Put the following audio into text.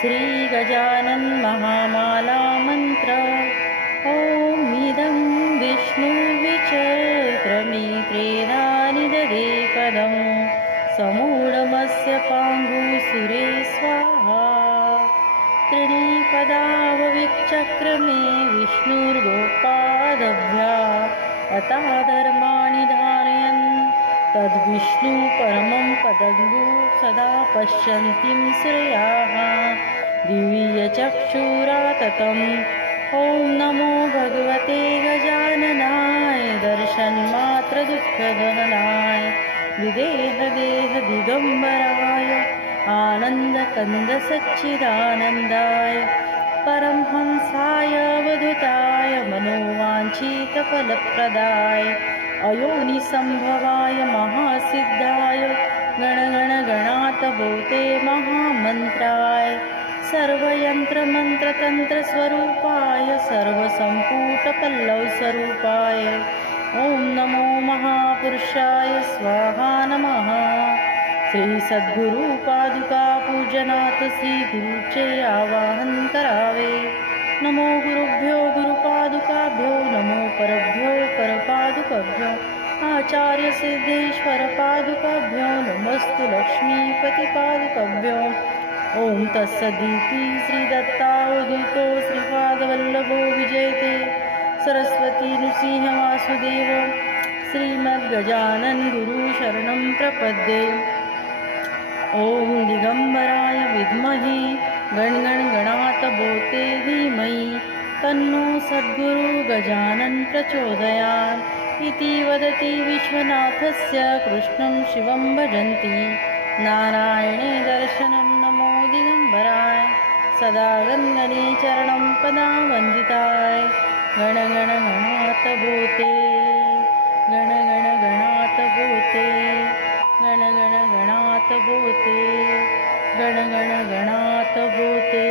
श्री गजानन महामाला मंत्र। ॐ इदं विष्णुविचित्रमित्रेणानिदधे पदं समूढमस्य पाङ्गुसुरे स्वाहा। त्रिणीपदावविचक्रमे विष्णुर्गोपादभ्या अताधर्माणि धारयन् तद्विष्णु परमं पदं सदा पश्यन्तीं श्रेयाः दिव्यचक्षुराततम्। ॐ नमो भगवते गजाननाय दर्शनमात्रदुःखदहनाय विदेहदेह दिगम्बराय आनन्दकन्दसच्चिदानन्दाय परमहंसाय अवधूताय मनोवाञ्छितफलप्रदाय अयोनिसम्भवाय महासिद्धाय गणगणगणातभूते महामन्त्राय सर्वयन्त्रमन्त्रतन्त्रस्वरूपाय सर्वसम्पूटपल्लवस्वरूपाय ॐ नमो महापुरुषाय स्वाहा नमः। श्री सद्गुरु पादुका पूजनात श्री गुरुचे आवाहन करावे। नमो गुरुभ्यो गुरुपादुकाभ्यो नमो परभ्यो परपादुकाभ्यो आचार्य सिद्धेश्वर पादुकाभ्यो नमस्तु लक्ष्मीपतिपादुकाभ्यो। ॐ तत्सदिति श्री दत्तावधूतो श्रीपादवल्लभो विजयते सरस्वती नृसिंह वासुदेव श्रीमद्गजानन गुरु शरणं प्रपद्ये। ॐ दिगम्बराय विद्महे गणगणगणातभूते धीमहि तन्नो सद्गुरु गजानन प्रचोदयात्। इति वदति विश्वनाथस्य कृष्णं शिवं भजन्ति नारायणे दर्शनं नमो दिगम्बराय सदा गणगणे चरणं पदावन्दिताय गणगणगणातभूते गणगणगणातभूते गणगणगणातभूते गणगणगणातभूते।